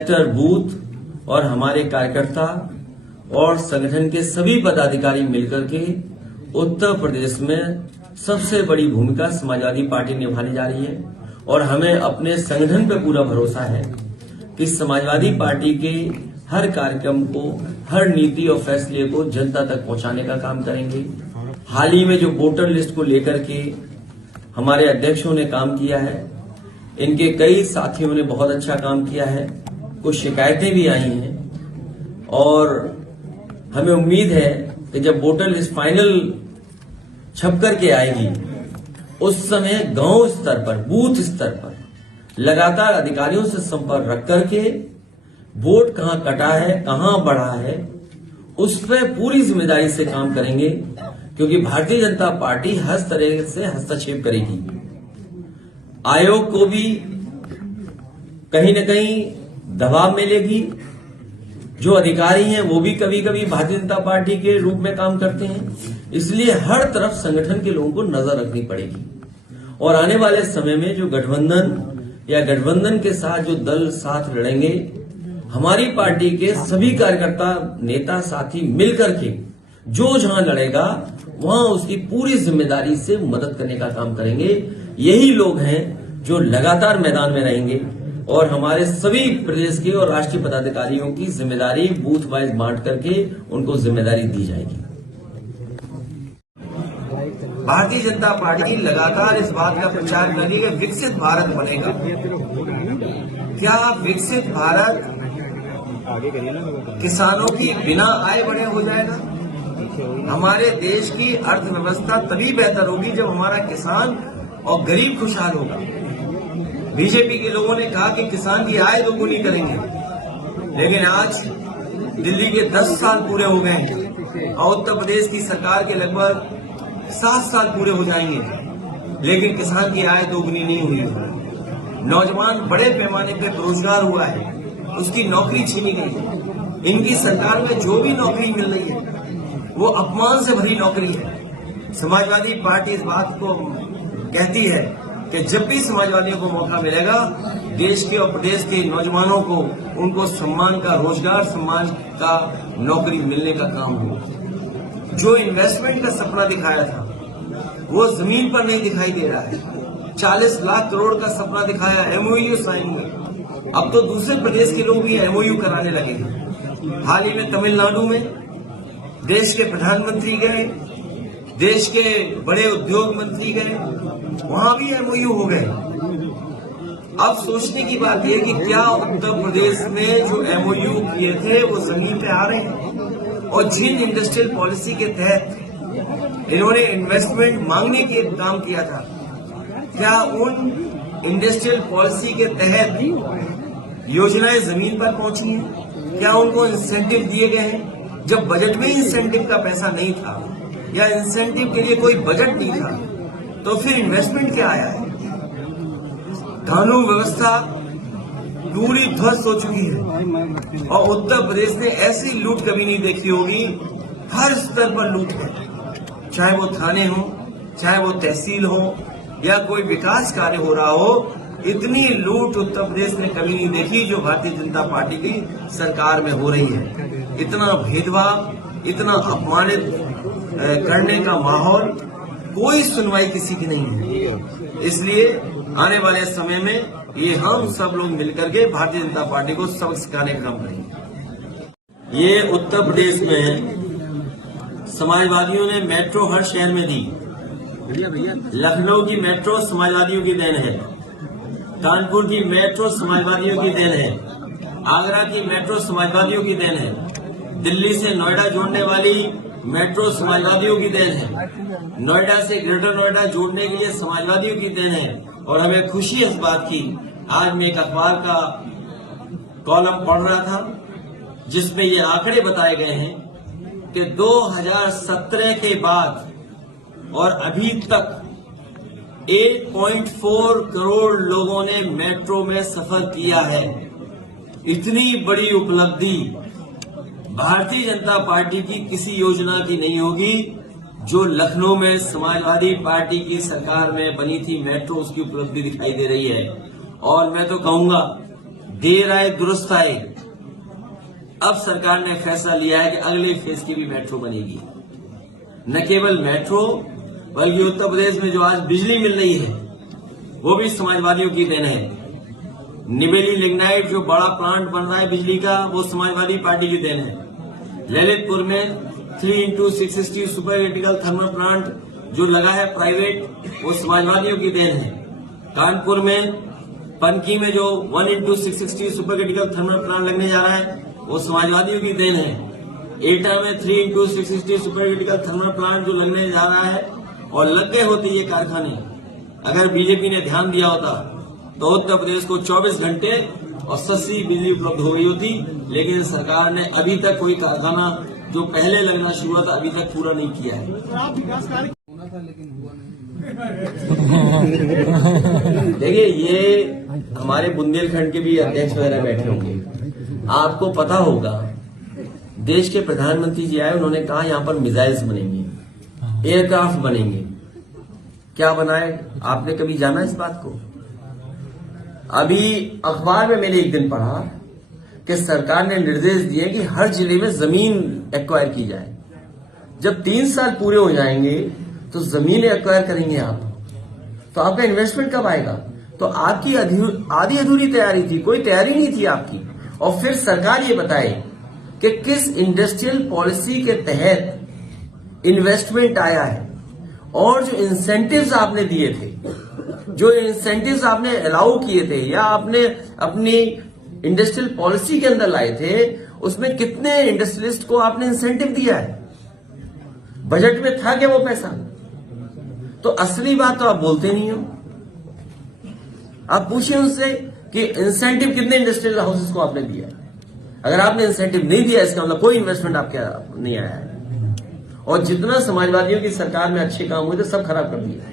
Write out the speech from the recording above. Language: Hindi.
सेक्टर बूथ और हमारे कार्यकर्ता और संगठन के सभी पदाधिकारी मिलकर के उत्तर प्रदेश में सबसे बड़ी भूमिका समाजवादी पार्टी निभाने जा रही है और हमें अपने संगठन पर पूरा भरोसा है कि समाजवादी पार्टी के हर कार्यक्रम को, हर नीति और फैसले को जनता तक पहुंचाने का काम करेंगे। हाल ही में जो वोटर लिस्ट को लेकर के हमारे अध्यक्षों ने काम किया है, इनके कई साथियों ने बहुत अच्छा काम किया है। कुछ शिकायतें भी आई हैं और हमें उम्मीद है कि जब वोटर लिस्ट फाइनल छप करके आएगी उस समय गांव स्तर पर, बूथ स्तर पर लगातार अधिकारियों से संपर्क रख करके वोट कहां कटा है, कहां बढ़ा है, उस पर पूरी जिम्मेदारी से काम करेंगे, क्योंकि भारतीय जनता पार्टी हर तरह से हस्तक्षेप करेगी। आयोग को भी कहीं न कहीं दबाव मिलेगी। जो अधिकारी हैं वो भी कभी कभी भारतीय जनता पार्टी के रूप में काम करते हैं, इसलिए हर तरफ संगठन के लोगों को नजर रखनी पड़ेगी। और आने वाले समय में जो गठबंधन या गठबंधन के साथ जो दल साथ लड़ेंगे, हमारी पार्टी के सभी कार्यकर्ता, नेता, साथी मिलकर के जो जहां लड़ेगा वहां उसकी पूरी जिम्मेदारी से मदद करने का काम करेंगे। यही लोग हैं जो लगातार मैदान में रहेंगे और हमारे सभी प्रदेश के और राष्ट्रीय पदाधिकारियों की जिम्मेदारी बूथ वाइज बांट करके उनको जिम्मेदारी दी जाएगी। भारतीय जनता पार्टी लगातार इस बात का प्रचार करेगी कि विकसित भारत बनेगा। क्या विकसित भारत किसानों की बिना आय बढ़े हो जाएगा? हमारे देश की अर्थव्यवस्था तभी बेहतर होगी जब हमारा किसान और गरीब खुशहाल होगा। बीजेपी के लोगों ने कहा कि किसान की आय दोगुनी करेंगे, लेकिन आज दिल्ली के 10 साल पूरे हो गए और उत्तर प्रदेश की सरकार के लगभग 7 साल पूरे हो जाएंगे, लेकिन किसान की आय दोगुनी नहीं हुई। नौजवान बड़े पैमाने पर बेरोजगार हुआ है, उसकी नौकरी छीनी गई। इनकी सरकार में जो भी नौकरी मिल रही है वो अपमान से भरी नौकरी है। समाजवादी पार्टी इस बात को कहती है कि जब भी समाजवादियों को मौका मिलेगा, देश के और प्रदेश के नौजवानों को उनको सम्मान का, रोजगार सम्मान का नौकरी मिलने का काम हो। जो इन्वेस्टमेंट का सपना दिखाया था वो जमीन पर नहीं दिखाई दे रहा है। 40 लाख करोड़ का सपना दिखाया, एमओयू साइन हुए, अब तो दूसरे प्रदेश के लोग भी एमओयू कराने लगे हैं। हाल ही में तमिलनाडु में देश के प्रधानमंत्री गए, देश के बड़े उद्योग मंत्री गए, वहां भी एमओयू हो गए। अब सोचने की बात यह कि क्या उत्तर प्रदेश में जो एमओयू किए थे वो जमीन पे आ रहे हैं? और जिन इंडस्ट्रियल पॉलिसी के तहत इन्होंने इन्वेस्टमेंट मांगने के काम किया था, क्या उन इंडस्ट्रियल पॉलिसी के तहत योजनाएं जमीन पर पहुंची हैं? क्या उनको इंसेंटिव दिए गए हैं? जब बजट में इंसेंटिव का पैसा नहीं था या इंसेंटिव के लिए कोई बजट नहीं था, तो फिर इन्वेस्टमेंट क्या आया है? कानून व्यवस्था पूरी ध्वस्त हो चुकी है और उत्तर प्रदेश ने ऐसी लूट कभी नहीं देखी होगी। हर स्तर पर लूट है, चाहे वो थाने हो, चाहे वो तहसील हो या कोई विकास कार्य हो रहा हो। इतनी लूट उत्तर प्रदेश ने कभी नहीं देखी जो भारतीय जनता पार्टी की सरकार में हो रही है। इतना भेदभाव, इतना अपमानित करने का माहौल, कोई सुनवाई किसी की नहीं है। इसलिए आने वाले समय में ये हम सब लोग मिलकर के भारतीय जनता पार्टी को सबक सिखाने का काम करेंगे। ये उत्तर प्रदेश में समाजवादियों ने मेट्रो हर शहर में दी। लखनऊ की मेट्रो समाजवादियों की देन है, कानपुर की मेट्रो समाजवादियों की देन है, आगरा की मेट्रो समाजवादियों की देन है, दिल्ली से नोएडा जोड़ने वाली मेट्रो समाजवादियों की देन है, नोएडा से ग्रेटर नोएडा जोड़ने के लिए समाजवादियों की देन है। और हमें खुशी इस बात की, आज मैं एक अखबार का कॉलम पढ़ रहा था जिसमें ये आंकड़े बताए गए हैं कि 2017 के बाद और अभी तक 8.4 करोड़ लोगों ने मेट्रो में सफर किया है। इतनी बड़ी उपलब्धि भारतीय जनता पार्टी की किसी योजना की नहीं होगी। जो लखनऊ में समाजवादी पार्टी की सरकार में बनी थी मेट्रो, उसकी उपलब्धि दिखाई दे रही है। और मैं तो कहूंगा देर आए दुरुस्त आए। अब सरकार ने फैसला लिया है कि अगले फेज की भी मेट्रो बनेगी। न केवल मेट्रो बल्कि उत्तर प्रदेश में जो आज बिजली मिल रही है वो भी समाजवादियों की देन है। निबेली लिग्नाइट जो बड़ा प्लांट बन रहा है बिजली का, वो समाजवादी पार्टी की देन है। ललितपुर में 3x660 super critical thermal plant जो लगा है प्राइवेट, वो समाजवादियों की देन है। कानपुर में पनकी में जो 1x660 super critical thermal plant लगने जा रहा है वो समाजवादियों की देन है। एटा में 3x660 super critical thermal plant जो लगने जा रहा है और लग गए होते ये कारखाने, अगर बीजेपी ने ध्यान दिया होता तो उत्तर प्रदेश को 24 घंटे और सस्ती बिजली उपलब्ध हो गई होती। लेकिन सरकार ने अभी तक कोई कारखाना जो पहले लगना शुरू हुआ था अभी तक पूरा नहीं किया है। देखिए, ये हमारे बुंदेलखंड के भी अध्यक्ष वगैरह बैठे होंगे, आपको पता होगा देश के प्रधानमंत्री जी आए, उन्होंने कहा यहां पर मिसाइल्स बनेंगे, एयरक्राफ्ट बनेंगे। क्या बनाए, आपने कभी जाना इस बात को? अभी अखबार में मैंने एक दिन पढ़ा कि सरकार ने निर्देश दिए कि हर जिले में जमीन एक्वायर की जाए। जब 3 साल पूरे हो जाएंगे तो जमीन एक्वायर करेंगे आप, तो आपका इन्वेस्टमेंट कब आएगा? तो आपकी आधी अधूरी तैयारी थी, कोई तैयारी नहीं थी आपकी। और फिर सरकार ये बताए कि किस इंडस्ट्रियल पॉलिसी के तहत इन्वेस्टमेंट आया है और जो इंसेंटिव्स आपने दिए थे, जो इंसेंटिव्स आपने अलाउ किए थे या आपने अपनी इंडस्ट्रियल पॉलिसी के अंदर लाए थे, उसमें कितने इंडस्ट्रियलिस्ट को आपने इंसेंटिव दिया है? बजट में था क्या वो पैसा? तो असली बात तो आप बोलते नहीं हो। आप पूछिए उनसे कि इंसेंटिव कितने इंडस्ट्रियल हाउसेस को आपने दिया है। अगर आपने इंसेंटिव नहीं दिया इसका मतलब कोई इन्वेस्टमेंट आपके नहीं आया है। और जितना समाजवादियों की सरकार में अच्छे काम हुए थे सब खराब कर दिया है।